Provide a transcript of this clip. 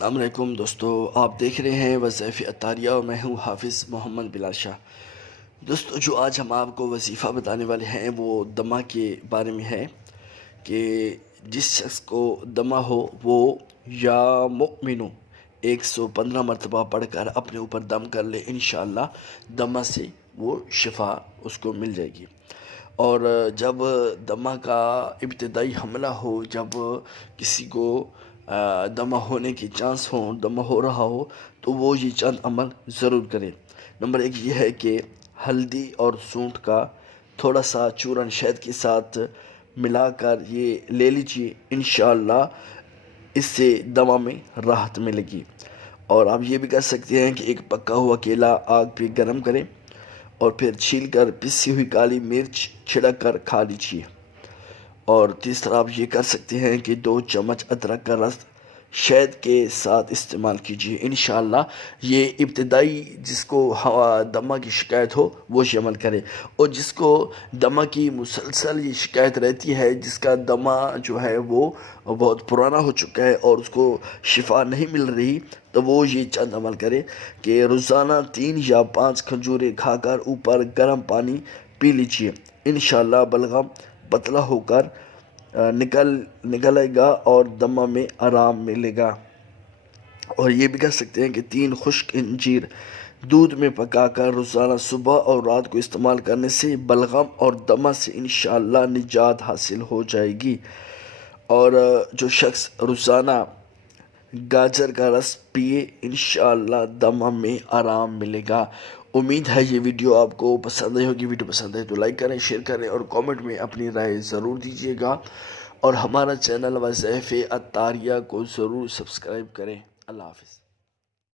السلام علیکم دوستو، آپ دیکھ رہے ہیں وظائف عطاریہ اور میں ہوں حافظ محمد بلال شاہ۔ دوستو، جو آج ہم آپ کو وظیفہ بتانے والے ہیں وہ دمہ کے بارے میں ہے کہ جس شخص کو دمہ ہو وہ یا مؤمنو 115 مرتبہ پڑھ کر اپنے اوپر دم کر لے، انشاءاللہ دمہ سے وہ شفا اس کو مل جائے گی۔ اور جب دمہ کا ابتدائی حملہ ہو، جب کسی کو دمہ ہونے کی چانس ہوں، دمہ ہو رہا ہو، تو وہ یہ چند عمل ضرور کرے۔ نمبر 1 یہ ہے کہ ہلدی اور سونٹ کا تھوڑا سا چورن شہد کے ساتھ ملا کر یہ لے لیجیے، انشاءاللہ اس سے دمہ میں راحت ملے گی۔ اور آپ یہ بھی کر سکتے ہیں کہ ایک پکا ہوا کیلا آگ پہ گرم کریں اور پھر چھیل کر پسی ہوئی کالی مرچ چھڑک کر کھا لیجیے۔ اور تیسرا آپ یہ کر سکتے ہیں کہ 2 چمچ ادرک کا رس شہد کے ساتھ استعمال کیجیے، انشاءاللہ یہ ابتدائی جس کو دمہ کی شکایت ہو وہ یہ عمل کرے۔ اور جس کو دمہ کی مسلسل یہ شکایت رہتی ہے، جس کا دمہ جو ہے وہ بہت پرانا ہو چکا ہے اور اس کو شفا نہیں مل رہی، تو وہ یہ چند عمل کرے کہ روزانہ 3 یا 5 کھجوریں کھا کر اوپر گرم پانی پی لیجیے، انشاءاللہ بلغم پتلا ہو کر نکلے گا اور دمہ میں آرام ملے گا۔ اور یہ بھی کر سکتے ہیں کہ 3 خشک انجیر دودھ میں پکا کر روزانہ صبح اور رات کو استعمال کرنے سے بلغم اور دمہ سے انشاءاللہ نجات حاصل ہو جائے گی۔ اور جو شخص روزانہ گاجر کا رس پیے، انشاءاللہ دمہ میں آرام ملے گا۔ امید ہے یہ ویڈیو آپ کو پسند آئی ہوگی۔ ویڈیو پسند ہے تو لائک کریں، شیئر کریں اور کامنٹ میں اپنی رائے ضرور دیجیے گا، اور ہمارا چینل وظائف عطاریہ کو ضرور سبسکرائب کریں۔ اللہ حافظ۔